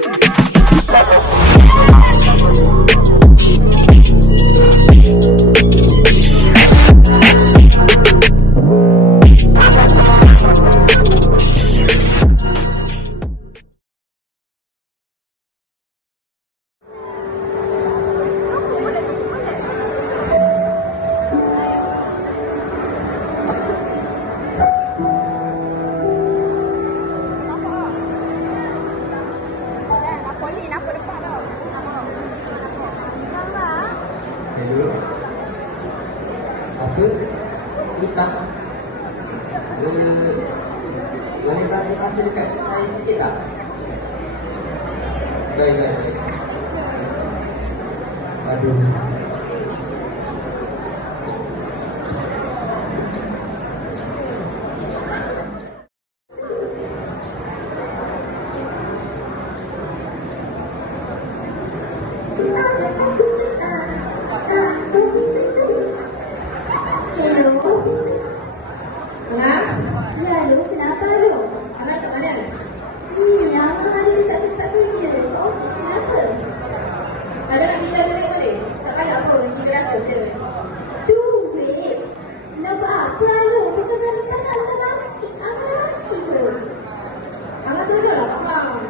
Apa? Hitam. Boleh bagi masa dekat saya sikit tak? Baik. Aduh. Kalau nak pinjam boleh. Tak payah pun, RM300 je. Duit? Nak buat apa Alok? Kita dah lepas Angah lagi. Angah lagi ke? Angah tu dah lah, faham.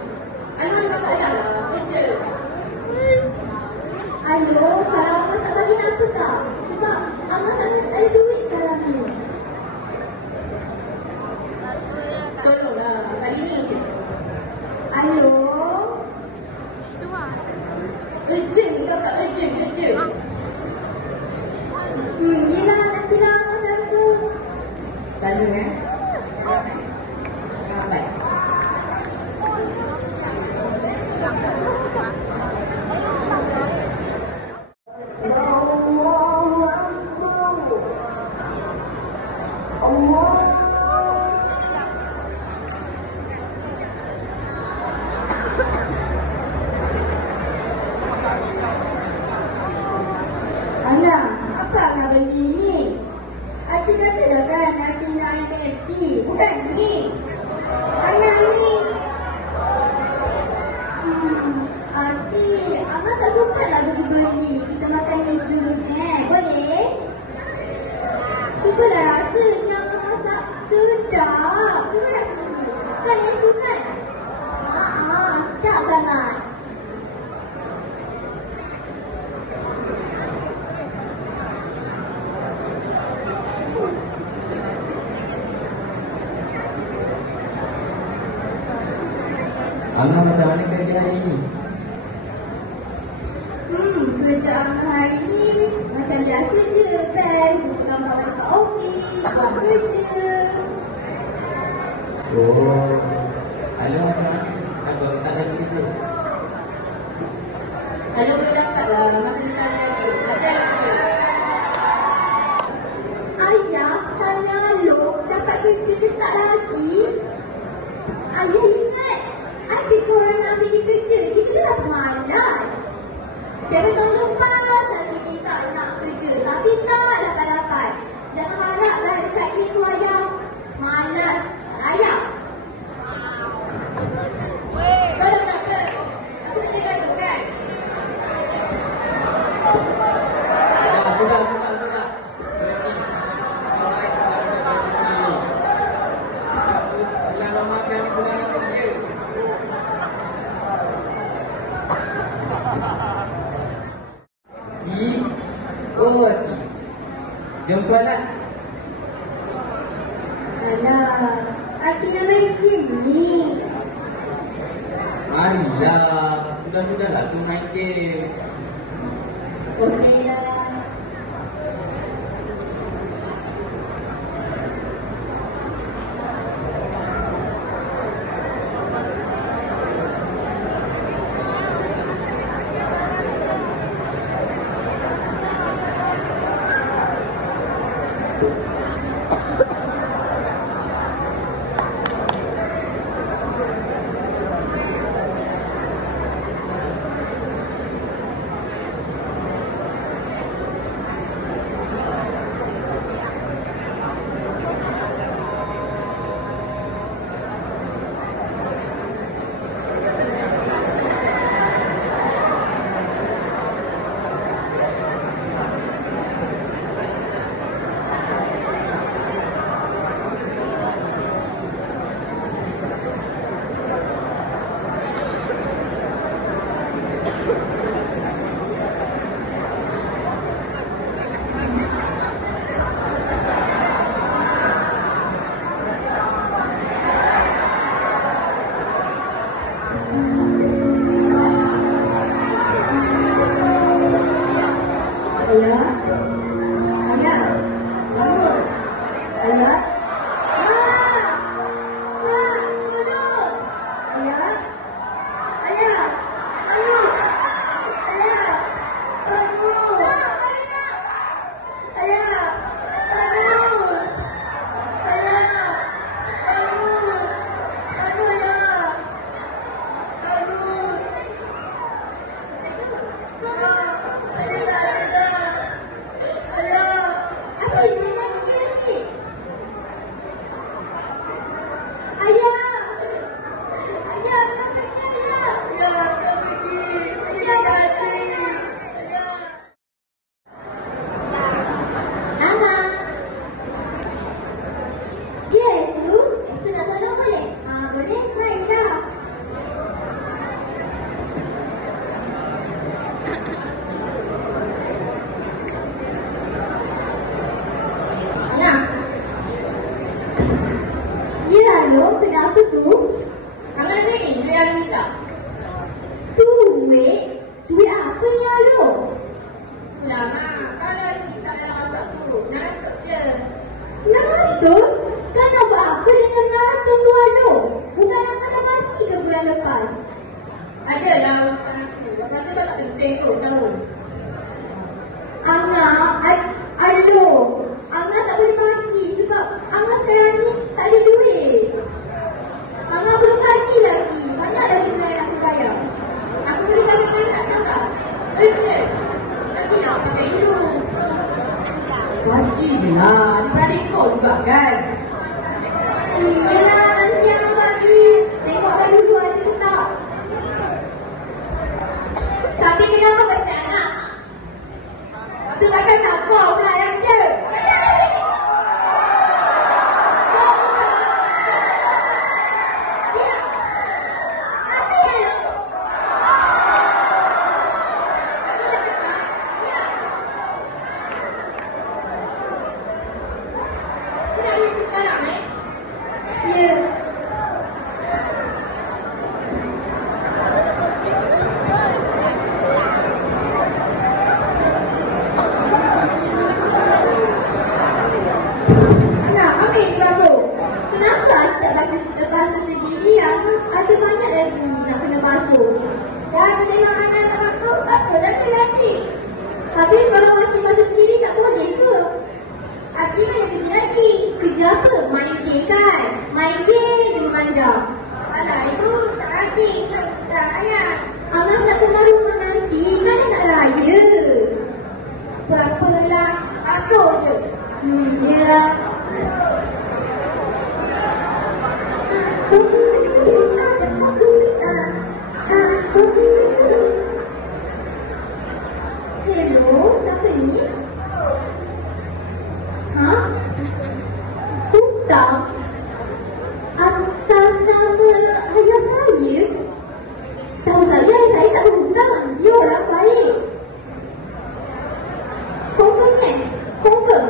Angah ada masalah lah, kerja. Alok, kalau Angah tak bagi nak apa tak? Sebab Angah tak ada duit sekarang ni. Tolonglah, kali ni je. Alok? Urgent ni, kau tak urgent. Yelah, nantilah Angah langsung. Tadi baik. Anak, apa Angah beli ni? Acik kata dah kan, Acik nak IMFC. Bukan ni. Angah ni. Acik, Angah tak suka nak pergi beli. Kita makan ni dulu je. Boleh? Cubalah rasanya Angah masak. Sedap. Cuba rasa dulu. Kan yang sunat? Sedap sangat. Angah macam mana kerja hari ini? Kerja Angah hari ni macam biasa je kan. Jumpa kawan-kawan dekat ofis, buat kerja. Oh, Alok macam mana? Agak tak lagi kerja. Kalau boleh dapat lah, masa dekat lagi. Kerja lagi. Ayah tanya Alok dapat kerja ke tak lagi? Ayah ingat adik korang nak ambil dia kerja. Kita dah pemalas. Dari tahun lepas lagi minta nak kerja. Tapi tak dapat-dapat. Jangan haraplah dekat dia tu ayah. Malas. Ayah. Kau dah tak apa? Aku nak jaga tu kan? Sudah. Bulan Ramadan ni bulan apa dia? Cik. Jom solat. Alah. Acik nak main game ni. Marilah. Sudah-sudahlah tu main game. Okey lah. Ayah. Aduh. Ayah. Aduh. Ayah. Aduh. Ayah. Aduh. Aduh, ayah. Aduh. Kenapa tu? Angah nak duit ni, duit yang minta. Duit? Duit apa ni Alo? Itulah Mak, kalau ada minta dalam WhatsApp tu, nak rantuk je. 600? Kau nak buat apa dengan 600 tu Alo? Bukan nak kata mati ke bulan lepas? Adalah urusan aku. Lepas tu kau tak penting kot tahu. Alo, Angah tak boleh bagi sebab Angah sekarang ni tak ada duit. Angah belum gaji lagi. Banyak lagi duit nak bayar. Aku boleh kasih peringkat tak? Okey. Nanti nak pakai dulu. Bagi je lah. Adik-beradik kau juga kan? Yelah, nanti Angah bagi. Tengoklah dulu ada ke tak. Tapi kenapa baca anak? Lepas tu takkan tak kau pula yang kerja. Ya. Anak, ambil basuh. Kenapa tak basuh sendiri? Ada banyak lagi nak kena basuh. Dah, memang anak nak basuh, basuhlah tu lagi. Habis kalau makcik basuh sendiri tak boleh ke? Akcik mana pergi lagi? Kerja apa? Main game kan? Main game dia memandang. Alah, itu tak akcik. Tak anak. Angah nak keluar rumah nanti. Kan dia nak raya. Berapalah. Basuh je. Yelah. Hello, siapa ni? Ha? Hutang? Atas nama ayah saya? Setahu saya tak berhutang. Dia orang baik. Confirm ni? Confirm?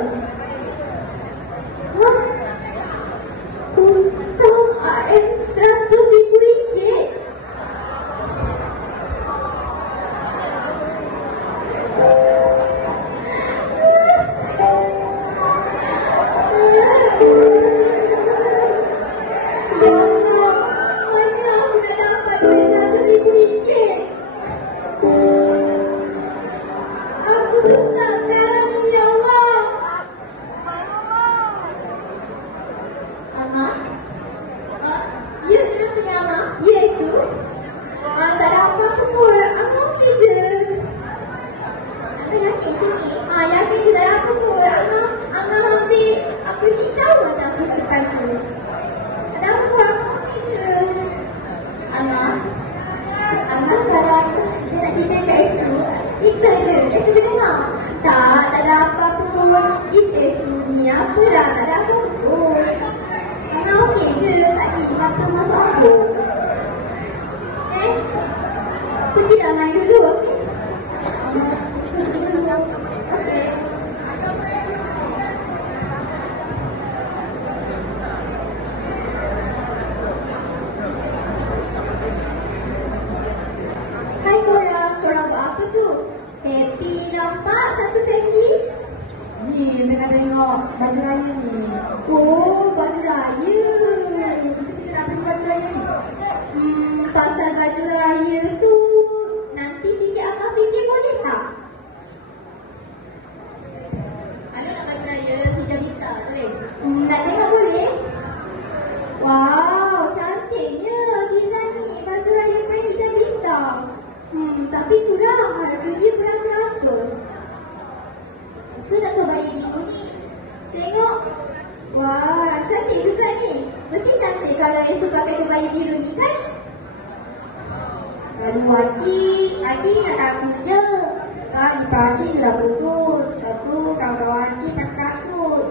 Ha? Hutang RM RM100,000? Ya Allah, mana aku nak dapat duit RM100,000? Aku sesak sekarang ni, ya Allah. Angah? Ya, kenapa ni Angah? Ya, Su? Tak ada apa-apa pun. Angah okey je. Angah yakin sini? Yakin je tak ada apa pun. Angah ambil apa ni tahu macam aku kat depan tu. Tak ada apa pun. Angah okey je. Angah kalau dia nak cerita kat Esu, kita je. Esu dia dengar. Tak ada apa-apa pun. Esu ni apa dah, tak ada apa-apa pun. Angah okey je. Tadi mata masuk aku. Pergi dah main dulu, okey? Pergi dulu. Okey. Hai korang buat apa tu? Happy nampak satu family? Ni, tengok baju raya ni. Oh, baju raya. Kita nak pergi baju raya ni. Pasal baju raya tu nanti sikit Akak fikir boleh tak? Kalau nak baju raya, hijabista boleh? Nak tengok boleh? Wow, cantiknya design ni baju raya brand hijabista. Tapi itulah harga dia beratus-ratus. So nak ke bayi biru ni? Tengok. Wah, cantik juga ni. Mesti cantik kalau esok pakai kebaya biru ni kan? Lalu Haji nak kasut je. Di pagi sudah putus. Lepas tu kawan-kawan Haji pakai kasut.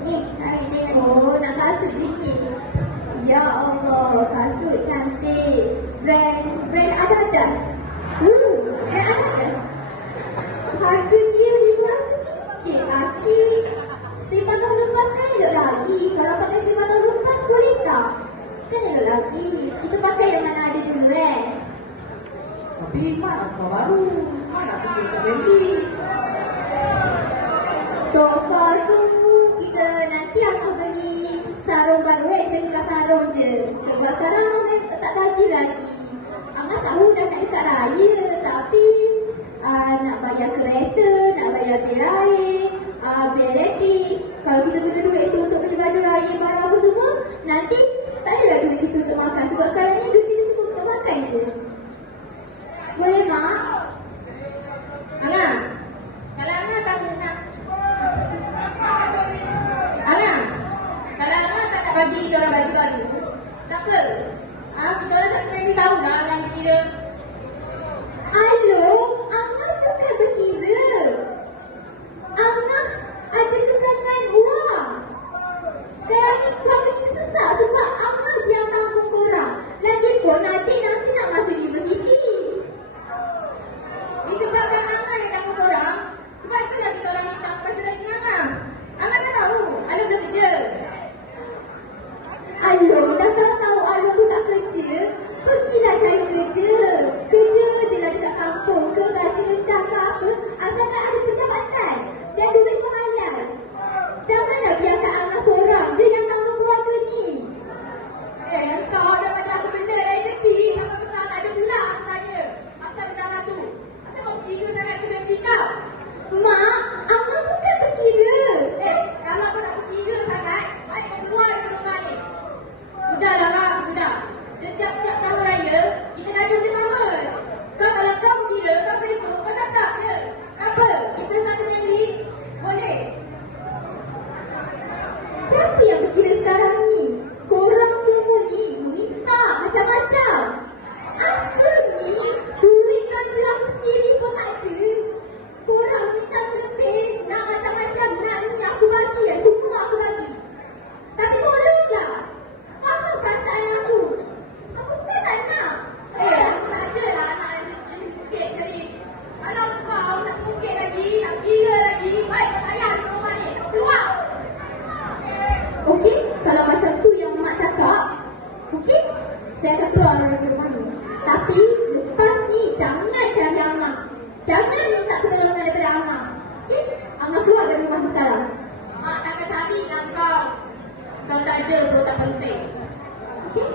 Ni, hari tengok. Oh, nak kasut je ni. Ya Allah, kasut cantik. Brand Adidas. Brand Adidas. Harga dia RM500 Haji. Selipar tahun lepas kan elok lagi. Kalau pakai selipar tahun lepas boleh tak? Kan elok lagi. Kita pakai yang mana ada dulu Tapi mana sekolah baru? Mana aku tak beli? So far tu kita nanti akan beli sarung baru kita tukar sarung je. Sebab sekarang Angah tak gaji lagi. Angah tahu dah nak dekat raya. Tapi nak bayar kereta, nak bayar bil air, bil elektrik. Kalau kita guna duit tu untuk beli baju raya, barang apa semua, nanti tak adalah duit kita untuk makan. Sebab sekarang ni duit kita cukup untuk makan je. Boleh, Mak? Angah, kalau Angah tak nak Angah, kalau Angah tak nak bagi kita orang baju baru, tak apa. Kita orang tak kena tahu lah Angah kira. Aloh, Angah bukan berkira. Angah ada kekangan wang. Sekarang ni keluarga kita sesak sebab Angah je yang tanggung korang. Lagipun adik nanti nak masuk universiti. Disebabkan Angah yang tanggung korang, sebab itulah kita orang minta baju raya dengan Angah. Angah dah tahu, Alif dah kerja. Aloh, dah kalau tahu Aloh tu tak kerja, pergilah cari kerja. Kerja je lah dekat kampung ke, gaji rendah ke apa, asalkan ada pendapatan dan duit tu halal. Janganlah biarkan Angah seorang je yang tanggung keluarga ni. Kau dah pada aku benda dari kecil sampai besar tak ada pula aku tanya. Asal benda tu? Asal kau kira sangat tu family kau? Mak, Angah bukan berkira. Kalau kau nak berkira sangat, baik kau keluar dari rumah ni. Sudahlah Mak, sudah. Setiap tahun raya, kita gaduh bersama. Kalau kau berkira, kau berdua, kau cakap je. Apa? Kita satu family, boleh. Siapa yang berkira sekarang ni? Korang semua ni minta macam-macam. Asal ni duit kerja aku sendiri pun tak ada. Korang minta lebih, nak macam-macam, nak ni aku bagi, semua aku bagi. Tapi tolonglah, faham perasaan aku. Aku bukan tak nak. Aku tak ada lah anak yang jadi mungkit jadi. Kalau kau nak mungkit lagi, nak gila lagi, baik kau tayar di rumah ni. Kau keluar. Okey, kalau macam tu yang mak cakap, okey, saya akan keluar dari rumah ni. Tapi lepas ni jangan cari Angah. Jangan minta pertolongan daripada Angah. Okey, Angah keluar dari rumah ni sekarang. Mak takkan cari nak kau. Kau tak ada pun tak penting. Okey.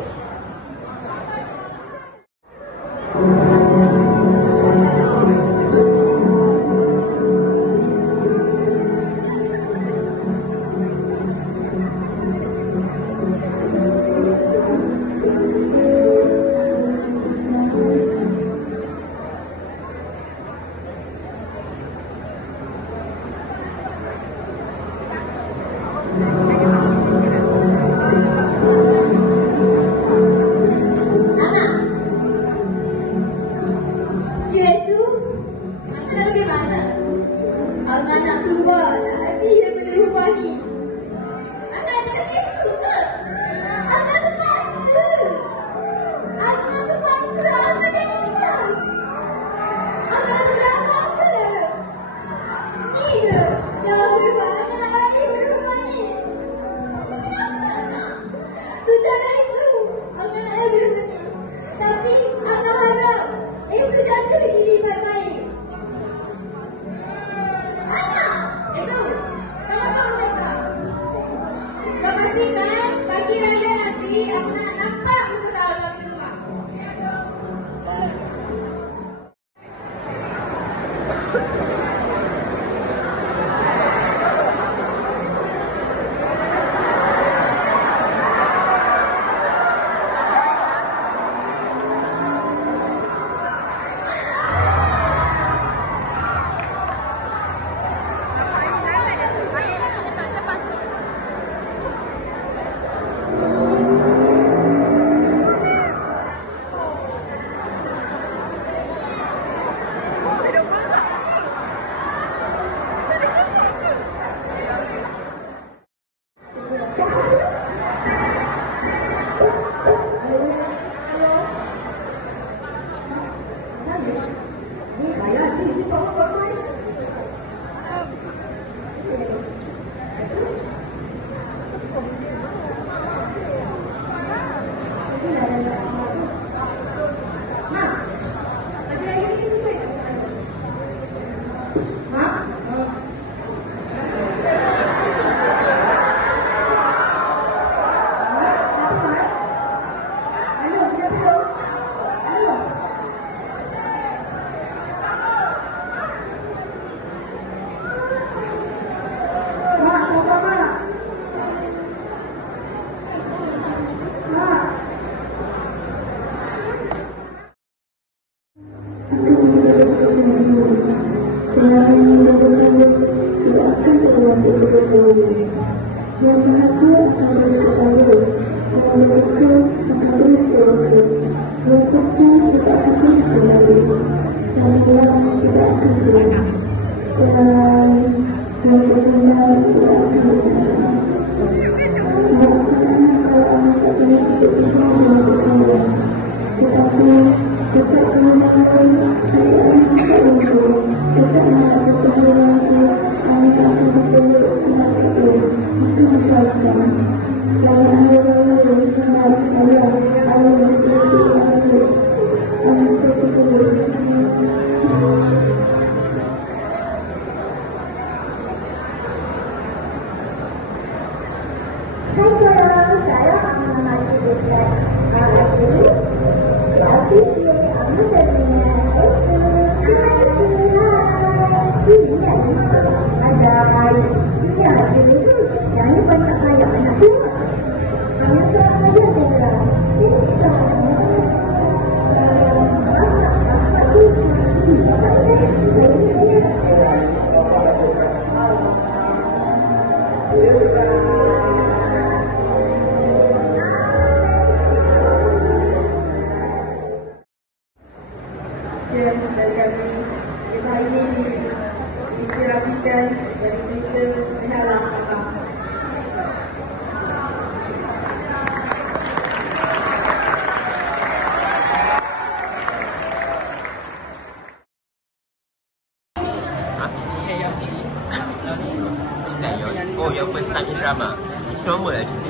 Oh, your first time in drama. It's normal actually.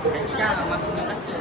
Tidak masuk ke kata.